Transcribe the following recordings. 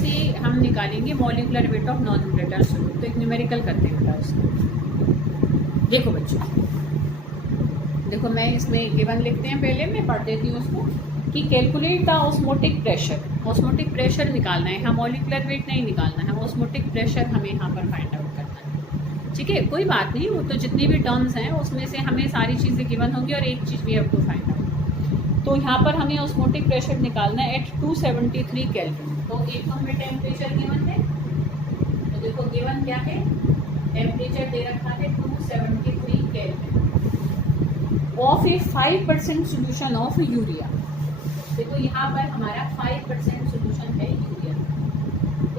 से हम निकालेंगे molecular weight of non brittle solute. तो एक न्यूमेरिकल करते हैं बेटा इसको। देखो बच्चों, देखो मैं इसमें गिवन लिखते हैं, पहले मैं पढ़ देती हूँ उसको कि calculate the osmotic pressure. Osmotic pressure निकालना है, हम मॉलिक्यूलर वेट नहीं निकालना है, ऑस्मोटिक प्रेशर हमें यहाँ पर फाइंड आउट करना है। ठीक है, कोई बात नहीं, वो तो जितनी भी टर्म्स हैं उसमें से हमें सारी चीज़ें गिवन होंगी और एक चीज़ we have to find out. तो यहाँ पर हमें ऑस्मोटिक प्रेशर निकालना है एट 273 केल्विन। तो एक तो हमें टेम्परेचर गिवन है, तो देखो गिवन क्या है, टेम्परेचर दे रखा है 273 kelvin of A 5% solution of urea. देखो यहाँ पर हमारा 5% सोल्यूशन है यूरिया।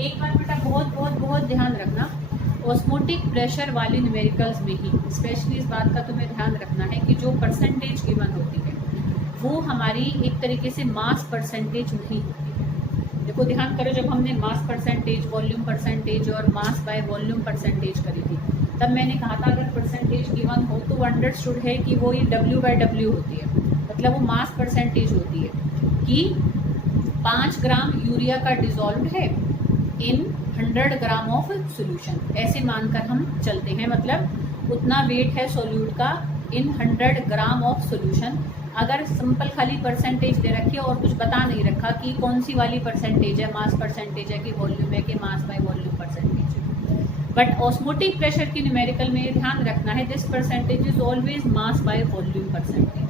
एक बार बेटा बहुत बहुत बहुत ध्यान रखना, ऑस्मोटिक प्रेशर वाले न्यूमेरिकल्स में ही स्पेशली इस बात का तुम्हें ध्यान रखना है कि जो परसेंटेज गिवन होती है वो हमारी एक तरीके से मास परसेंटेज नहीं होती है। देखो ध्यान करो, जब हमने मास परसेंटेज, वॉल्यूम परसेंटेज और मास बाय वॉल्यूम परसेंटेज करी थी, तब मैंने कहा था अगर परसेंटेज गिवन हो तो अंडरस्टूड है कि वो ये W/W होती है, मतलब वो मास परसेंटेज होती है कि 5 ग्राम यूरिया का डिजॉल्व है इन 100 ग्राम ऑफ सोल्यूशन, ऐसे मानकर हम चलते हैं, मतलब उतना वेट है सोल्यूट का इन 100 ग्राम ऑफ सोल्यूशन। अगर सिंपल खाली परसेंटेज दे रखी है और कुछ बता नहीं रखा कि कौन सी वाली परसेंटेज है, मास परसेंटेज है कि वॉल्यूम है कि मास बाय वॉल्यूम परसेंटेज है, बट ऑस्मोटिक प्रेशर की न्यूमेरिकल में ध्यान रखना है this percentage is always mass by volume percentage.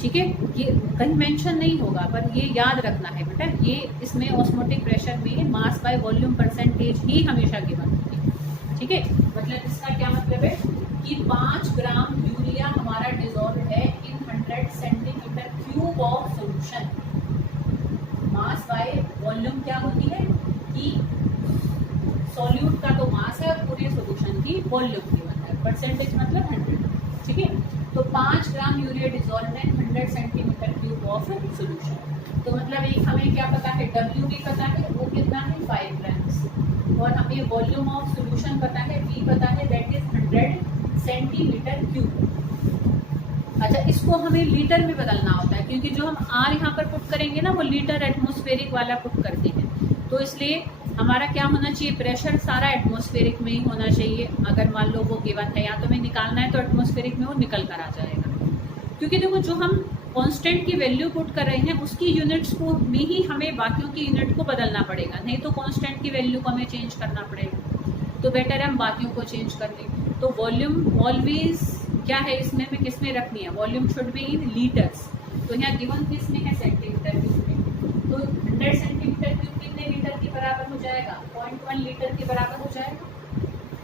ठीक है, ये कहीं मेंशन नहीं होगा पर ये याद रखना है बेटा, ये इसमें ऑस्मोटिक प्रेशर में मास बाय वॉल्यूम परसेंटेज ही हमेशा गिवन होती है। ठीक है, मतलब इसका क्या मतलब है कि 5 ग्राम यूरिया हमारा डिजॉल्व है इन 100 centimetre cube of solution. Mass by volume क्या होती है कि सॉल्यूट का तो मास है और पूरे सोल्यूशन की वॉल्यूम गिवन है, परसेंटेज मतलब 100। ठीक है, तो 5 ग्राम यूरिया डिजॉल्व है 100 सेंटीमीटर क्यूब ऑफ सोल्यूशन। तो मतलब एक हमें क्या पता है, W भी पता है, वो कितना है 5 ग्राम्स, और हमें वॉल्यूम ऑफ सोल्यूशन पता है, V पता है, दैट इज 100 सेंटीमीटर क्यूब। अच्छा, इसको हमें लीटर में बदलना होता है क्योंकि जो हम R यहाँ पर पुट करेंगे ना वो लीटर एटमॉस्फेरिक वाला पुट करते हैं, तो इसलिए हमारा क्या होना चाहिए, प्रेशर सारा एटमॉस्फेरिक में ही होना चाहिए। अगर मान लो वो गिवन है या तो हमें निकालना है तो एटमॉस्फेरिक में वो निकल कर आ जाएगा, क्योंकि देखो जो हम कांस्टेंट की वैल्यू पुट कर रहे हैं उसकी यूनिट्स को में ही हमें बाकियों की यूनिट को बदलना पड़ेगा, नहीं तो कांस्टेंट की वैल्यू को हमें चेंज करना पड़ेगा, तो बेटर है हम बाकियों को चेंज कर लें। तो वॉल्यूम ऑलवेज क्या है इसमें में किस में रखनी है, volume should be in litres, तो यहाँ गिवन किस में है सेंटीमीटर क्यूब में, तो 100 सेंटीमीटर क्यूब कितने लीटर के बराबर हो जाएगा, 0.1 लीटर के बराबर हो जाएगा।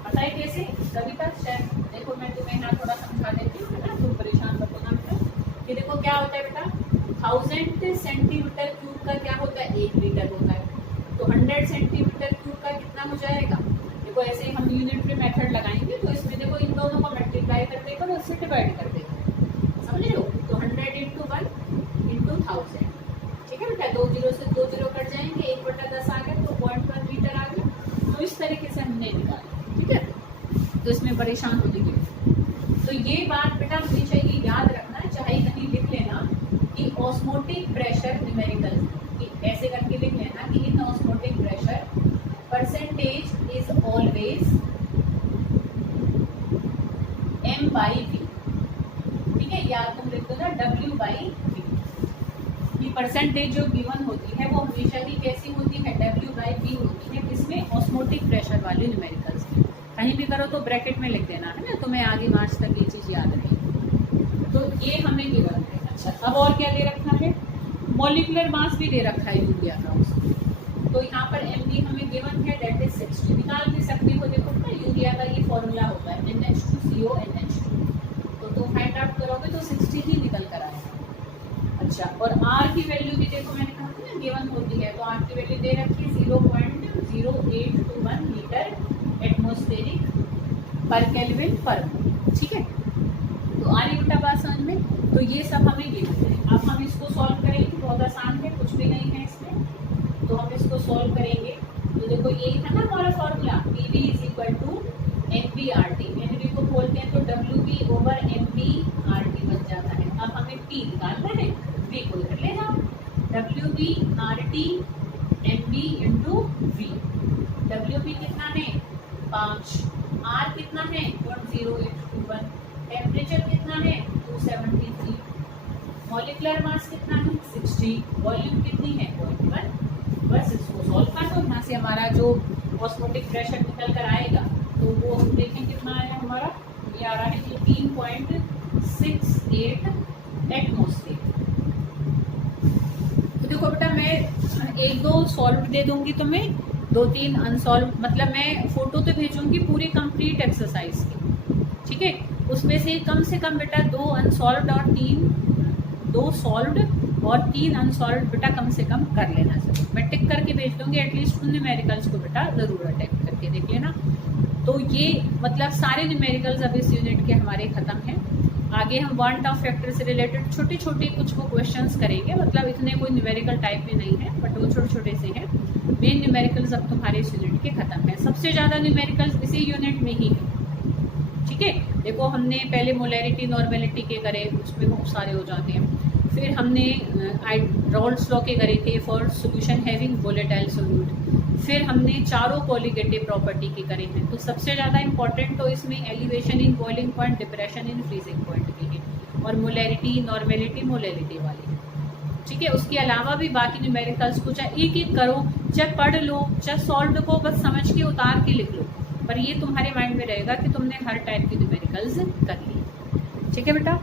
पता है कैसे, कविता शायद देखो मैं तुम्हें यहाँ थोड़ा समझा देती हूँ ना, तुम परेशान मत होना बेटा। कि देखो क्या होता है बेटा, 1000 सेंटीमीटर क्यूब का क्या होता है, 1 लीटर होता है, तो 100 सेंटीमीटर क्यूब का कितना हो जाएगा। देखो ऐसे हम यूनिट पे मेथड लगाएंगे तो इसमें देखो इन दोनों को मल्टीप्लाई कर देगा और उससे डिवाइड कर देगा, समझ लो, तो 100 × 1 × 1000। ठीक है बेटा, 2 0 से 2 0 कट जाएंगे, 1/10 आ गया तो 0.1 लीटर आ गया। तो इस तरीके से हमने निकाला। ठीक है, तो इसमें परेशान होने की, तो ये बात बेटा हमेशा ये याद रखना, चाहे कहीं लिख लेना कि ऑस्मोटिक प्रेशर न्यूमेरिकल कि ऐसे करके लिख लेना कि in osmotic pressure percentage is always M/V। ठीक है, या तुम लिख दो ना W/V की परसेंटेज जो गिवन होती है वो हमेशा ही कैसी होती है, W/V होती है, किसमें, ऑस्मोटिक प्रेशर वाले न्यूमेरिकल्स में। कहीं भी करो तो ब्रैकेट में लिख देना है ना, तुम्हें आगे मार्च तक ये चीज़ याद रहेगी। तो ये हमें गिवन है। अच्छा, अब और क्या दे रखा है, मॉलिक्यूलर मास भी दे रखा है यूरिया का उसको, तो यहाँ पर MV हमें गिवन है दैट इज 60। निकाल भी सकते हो, देखो ना यूरिया का ये फॉर्मूला होता है NH2CO NH2, तो तुम फाइंड आउट करोगे तो 60 ही निकल कर आएगा। अच्छा, और R की वैल्यू भी देखो मैंने कहा था ना गिवन होती है, तो R की वैल्यू दे रखी है 0.0821 लीटर एटमॉस्फेरिक पर केल्विन पर मोल। ठीक है, तो आ रही बेटा बात समझ में, तो ये सब हमें गिवन है। अब हम इसको सॉल्व करेंगे, बहुत आसान है, कुछ भी नहीं है इसमें, तो हम इसको सॉल्व करेंगे। तो देखो यही था ना हमारा फॉर्मूला, PV = MV/RT। MV को खोलते हैं तो WV/MV/RT बन जाता है। अब हमें P निकालना है, V को इधर ले जाओ, WV/RT MV × V। WB कितना है 5, R कितना है 0.0821, टेम्परेचर कितना है 273, मॉलिक्यूलर मास कितना है 60, वॉल्यूम कितनी है 0.1। बस इसको सॉल्व कर दो, यहाँ से हमारा जो ऑस्मोटिक प्रेशर निकल कर आएगा तो वो हम देखें कितना आया हमारा, ये आ रहा है 18.68 एटमॉस्फेयर। तो देखो बेटा मैं एक दो सॉल्व दे दूंगी तुम्हें, 2-3 अनसॉल्व, मतलब मैं फोटो तो भेजूंगी पूरी कंप्लीट एक्सरसाइज की, ठीक है। उसमें से कम बेटा 2 अनसॉल्व्ड और 2 सॉल्व्ड और 3 अनसॉल्व्ड बेटा कम से कम कर लेना चाहिए। मैं टिक करके भेज दूंगी, एटलीस्ट उन न्यूमेरिकल्स को बेटा ज़रूर अटैक करके देख लेना। तो ये मतलब सारे न्यूमेरिकल्स अब इस यूनिट के हमारे ख़त्म हैं। आगे हम वन टर्म फैक्टर से रिलेटेड छोटे छोटे कुछ वो क्वेश्चंस करेंगे, मतलब इतने कोई न्यूमेरिकल टाइप में नहीं है, बट वो छोटे छोटे से हैं। मेन न्यूमेरिकल्स अब तुम्हारे इस यूनिट के ख़त्म हैं। सबसे ज़्यादा न्यूमेरिकल्स इसी यूनिट में ही है, ठीक है। देखो हमने पहले मोलैरिटी नॉर्मेलिटी के करे, उसमें बहुत सारे हो जाते हैं। फिर हमने रॉल्स लॉ के करे थे for solution having volatile solute. फिर हमने चारों कोलिगेटिव प्रॉपर्टी के करे हैं। तो सबसे ज़्यादा इंपॉर्टेंट तो इसमें elevation in boiling point, depression in freezing point की है, और मोलैरिटी नॉर्मेलिटी मोलैरिटी वाली, ठीक है। उसके अलावा भी बाकी न्यूमेरिकल्स को चाहे एक एक करो, चाहे पढ़ लो, चाहे सॉल्व को बस समझ के उतार के लिख लो, पर ये तुम्हारे माइंड में रहेगा कि तुमने हर टाइप की न्यूमेरिकल्स कर ली, ठीक है बेटा।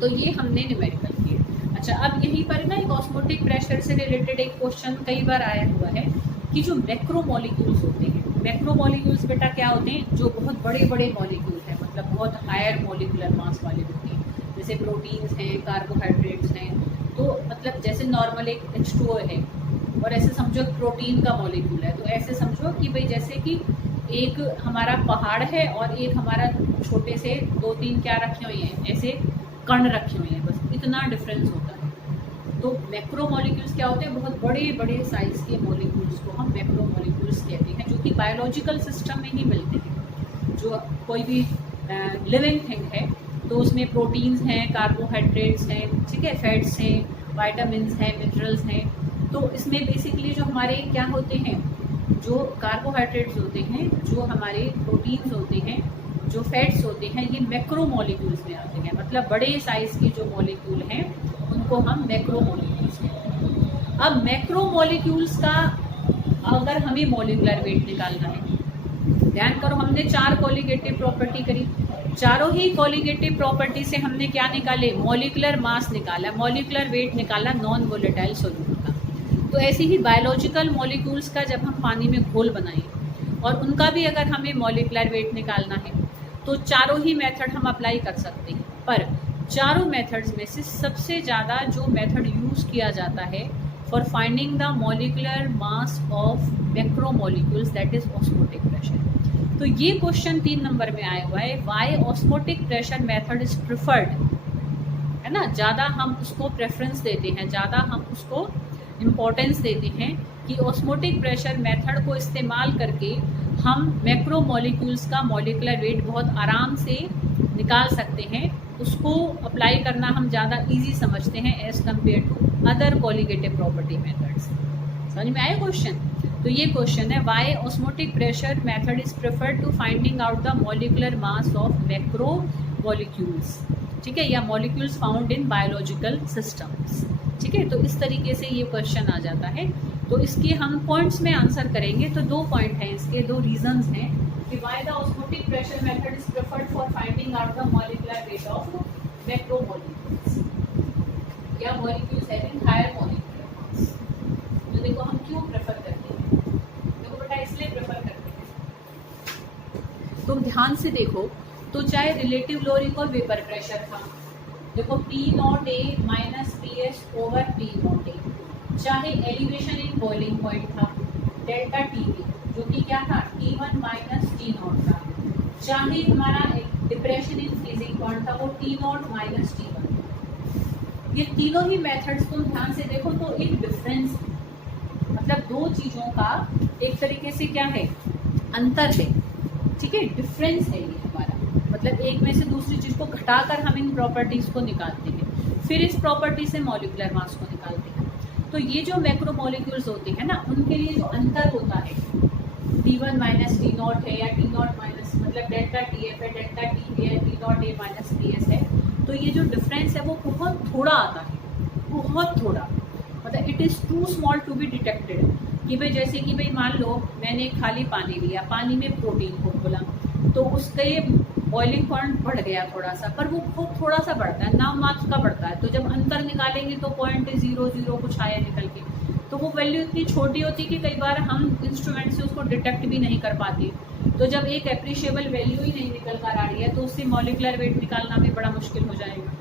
तो ये हमने न्यूमेरिकल किए। अच्छा, अब यहीं पर ना एक ऑस्मोटिक प्रेशर से रिलेटेड एक क्वेश्चन कई बार आया हुआ है कि जो मैक्रोमोलिक्यूल्स होते हैं, मैक्रोमोलिक्यूल्स बेटा क्या होते हैं, जो बहुत बड़े बड़े मॉलिक्यूल हैं, मतलब बहुत हायर मॉलिक्यूलर मास वाले होते हैं, जैसे प्रोटीन्स हैं, कार्बोहाइड्रेट्स हैं। तो मतलब जैसे नॉर्मल एक H2O है, और ऐसे समझो प्रोटीन का मॉलिक्यूल है, तो ऐसे समझो कि भाई जैसे कि एक हमारा पहाड़ है और एक हमारा छोटे से 2-3 क्या रखे हुए हैं, ऐसे कण रखे हुए हैं, बस इतना डिफरेंस होता है। तो मैक्रोमोलिक्यूल्स क्या होते हैं, बहुत बड़े बड़े साइज़ के मॉलिक्यूल्स को हम मैक्रोमोलिक्यूल्स कहते हैं, जो कि बायोलॉजिकल सिस्टम में ही मिलते हैं। जो कोई भी लिविंग थिंग है तो उसमें प्रोटीन्स हैं, कार्बोहाइड्रेट्स हैं, ठीक है, फैट्स हैं, वाइटामिन हैं, मिनरल्स हैं। तो इसमें बेसिकली जो हमारे क्या होते हैं, जो कार्बोहाइड्रेट्स होते हैं, जो हमारे प्रोटीन्स होते हैं, जो फैट्स होते हैं, ये मैक्रोमोलिक्यूल्स में आते हैं। मतलब बड़े साइज़ की जो मॉलिक्यूल हैं उनको हम मैक्रोमोलिक्यूल्स कहते हैं। अब मैक्रोमोलिक्यूल्स का अगर हमें मॉलिक्यूलर वेट निकालना है, ध्यान करो, हमने 4 कोलिगेटिव प्रॉपर्टी करी, चारों ही कोलिगेटिव प्रॉपर्टी से हमने क्या निकाले, मॉलिक्यूलर मास निकाला, मॉलिक्यूलर वेट निकाला नॉन वोलेटाइल सॉल्यूट का। तो ऐसे ही बायोलॉजिकल मॉलिक्यूल्स का जब हम पानी में घोल बनाएं और उनका भी अगर हमें मॉलिक्यूलर वेट निकालना है, तो चारों ही मेथड हम अप्लाई कर सकते हैं। पर चारों मेथड्स में से सबसे ज़्यादा जो मेथड यूज़ किया जाता है for finding the molecular mass of macromolecules, that is osmotic pressure. तो ये क्वेश्चन 3 नंबर में आया हुआ है, why osmotic pressure method is preferred, है ना। ज़्यादा हम उसको प्रेफरेंस देते हैं, ज़्यादा हम उसको इम्पोर्टेंस देते हैं कि ऑस्मोटिक प्रेशर मेथड को इस्तेमाल करके हम मैक्रोमोलिक्यूल्स का मॉलिक्यूलर वेट बहुत आराम से निकाल सकते हैं। उसको अप्लाई करना हम ज़्यादा इजी समझते हैं as compare to other colligative property methods. समझ में आया क्वेश्चन? तो ये क्वेश्चन है, why osmotic pressure method is preferred to finding out the molecular mass of macromolecules, ठीक है, या molecules found in biological systems, ठीक है। तो इस तरीके से ये क्वेश्चन आ जाता है। तो इसके हम पॉइंट्स में आंसर करेंगे। तो 2 पॉइंट हैं इसके, 2 रीजंस हैं कि why the osmotic pressure method is preferred for finding out the molecular weight of macromolecules या molecules having higher molecular mass. तो देखो हम क्यों प्रेफर करते हैं, देखो बेटा इसलिए प्रेफर करते हैं, तुम ध्यान से देखो तो चाहे रिलेटिव लोअरिंग और वेपर प्रेशर था, देखो P0A minus PS over P0A, चाहे एलिवेशन इन बॉइलिंग पॉइंट था डेल्टा TB जो कि क्या था T1 माइनस T0 था, चाहे हमारा डिप्रेशन इन फ्रीजिंग पॉइंट था वो T0 माइनस T1। ये तीनों ही मेथड्स तुम ध्यान से देखो तो एक डिफरेंस, मतलब 2 चीज़ों का एक तरीके से क्या है, अंतर है, ठीक है, डिफरेंस है ये हमारा। मतलब एक में से दूसरी चीज़ को घटाकर हम इन प्रॉपर्टीज़ को निकालते हैं, फिर इस प्रॉपर्टी से मॉलिक्यूलर मास को निकालते हैं। तो ये जो मैक्रोमोलिक्यूल्स होते हैं ना, उनके लिए जो अंतर होता है T1 माइनस टी नॉट है, या टी नॉट माइनस मतलब डेल्टा टी एफ है, डेल्टा टी है, T not a minus T S है, तो ये जो डिफरेंस है वो बहुत थोड़ा आता है, बहुत थोड़ा, मतलब it is too small to be detected. कि भाई जैसे कि भाई मान लो मैंने खाली पानी लिया, पानी में प्रोटीन को खोला, तो उसका ये बॉइलिंग पॉइंट बढ़ गया थोड़ा सा, पर वो बहुत थोड़ा सा बढ़ता है, नाम मात्र का बढ़ता है। तो जब अंतर निकालेंगे तो 0.00 कुछ आया निकल के, तो वो वैल्यू इतनी छोटी होती है कि कई बार हम इंस्ट्रूमेंट से उसको डिटेक्ट भी नहीं कर पाते। तो जब एक एप्रिशिएबल वैल्यू ही नहीं निकल कर आ रही है, तो उससे मॉलिक्यूलर वेट निकालना भी बड़ा मुश्किल हो जाएगा।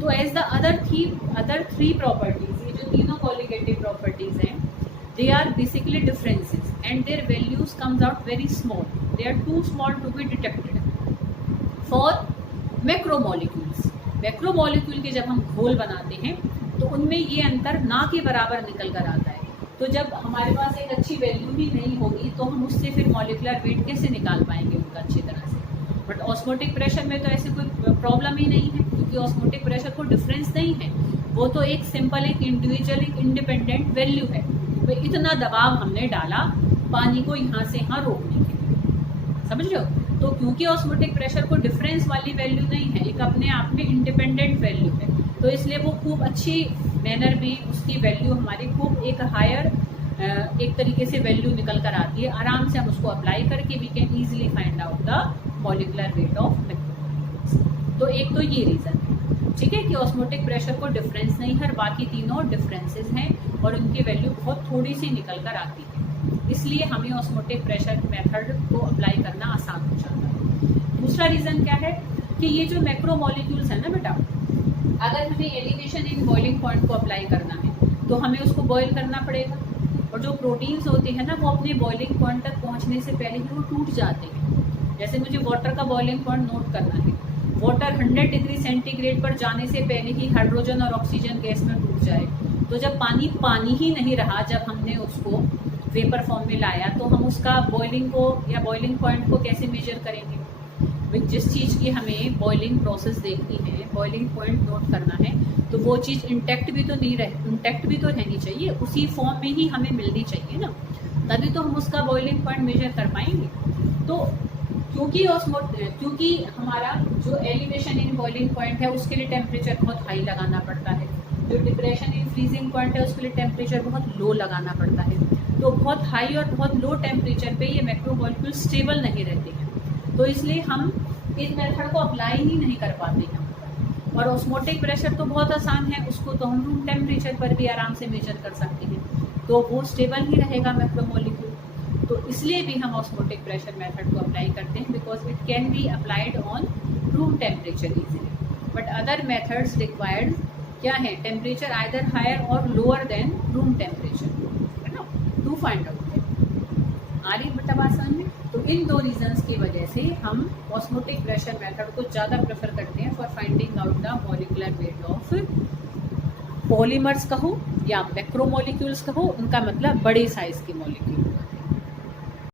तो as the other three properties, ये जो तीनों कॉलिगेटिव प्रॉपर्टीज हैं, they are basically differences and their values comes out very small, they are too small to be detected for macromolecules। Macromolecule के जब हम घोल बनाते हैं तो उनमें ये अंतर ना के बराबर निकल कर आता है। तो जब हमारे पास एक अच्छी वैल्यू ही नहीं होगी तो हम उससे फिर मॉलिक्यूलर वेट कैसे निकाल पाएंगे उनका अच्छी तरह से। बट ऑस्मोटिक प्रेशर में तो ऐसी कोई प्रॉब्लम ही नहीं है, क्योंकि ऑस्मोटिक प्रेशर को डिफरेंस नहीं है, वो तो एक सिंपल एक इंडिविजुअल एक इंडिपेंडेंट वैल्यू है। तो इतना दबाव हमने डाला पानी को यहाँ से यहाँ रोकने के लिए, समझ लो। तो क्योंकि ऑस्मोटिक प्रेशर को डिफरेंस वाली वैल्यू नहीं है, एक अपने आप में इंडिपेंडेंट वैल्यू है, तो इसलिए वो खूब अच्छी मैनर में उसकी वैल्यू हमारी खूब एक हायर एक तरीके से वैल्यू निकल कर आती है। आराम से हम उसको अप्लाई करके we can easily find out the molecular weight of macromolecules. तो एक तो ये रीज़न है, ठीक है, कि ऑस्मोटिक प्रेशर को डिफरेंस नहीं है, बाकी तीनों डिफरेंसेस हैं और उनकी वैल्यू बहुत थोड़ी सी निकल कर आती है, इसलिए हमें ऑस्मोटिक प्रेशर मेथड को अप्लाई करना आसान हो जाता है। दूसरा रीज़न क्या है कि ये जो मैक्रोमोलिक्यूल्स है ना बेटा, अगर हमें एलिवेशन इन बॉइलिंग पॉइंट को अप्लाई करना है तो हमें उसको बॉईल करना पड़ेगा, और जो प्रोटीन्स होते हैं ना वो अपने बॉइलिंग पॉइंट तक पहुंचने से पहले ही वो टूट जाते हैं। जैसे मुझे वाटर का बॉइलिंग पॉइंट नोट करना है, वाटर 100 डिग्री सेंटीग्रेड पर जाने से पहले ही हाइड्रोजन और ऑक्सीजन गैस में टूट जाए। तो जब पानी पानी ही नहीं रहा, जब हमने उसको वेपर फॉर्म में लाया, तो हम उसका बॉइलिंग को या बॉइलिंग पॉइंट को कैसे मेजर करेंगे। जिस चीज़ की हमें बॉइलिंग प्रोसेस देखनी है, बॉइलिंग पॉइंट नोट करना है, तो वो चीज़ इंटैक्ट भी तो नहीं इंटैक्ट भी तो रहनी चाहिए, उसी फॉर्म में ही हमें मिलनी चाहिए ना, तभी तो हम उसका बॉइलिंग पॉइंट मेजर कर पाएंगे। तो क्योंकि हमारा जो एलिवेशन इन बॉइलिंग पॉइंट है उसके लिए टेम्परेचर बहुत हाई लगाना पड़ता है, जो डिप्रेशन इन फ्रीजिंग पॉइंट है उसके लिए टेम्परेचर बहुत लो लगाना पड़ता है। तो बहुत हाई और बहुत लो टेम्परेचर पे ये मैक्रोमोलिक्यूल स्टेबल नहीं रहते हैं, तो इसलिए हम इस मेथड को अप्लाई ही नहीं कर पाते हैं। और ऑस्मोटिक प्रेशर तो बहुत आसान है, उसको तो हम रूम टेम्परेचर पर भी आराम से मेजर कर सकते हैं, तो वो स्टेबल ही रहेगा मैक्रोमोलिक्यूल। तो इसलिए भी हम ऑस्मोटिक प्रेशर मेथड को अप्लाई करते हैं, because it can be applied on room temperature easily. But other methods required क्या है, टेम्परेचर आइदर हायर और लोअर देन रूम टेम्परेचर, है ना, टू फाइंड आउट। आ रही बेटा बात समझ में। तो इन दो रीजंस की वजह से हम ऑस्मोटिक प्रेशर मेथड को ज़्यादा प्रेफर करते हैं for finding out the molecular weight of polymers कहो या मैक्रोमोलिक्यूल्स कहो, उनका मतलब बड़े साइज के मॉलिक्यूल।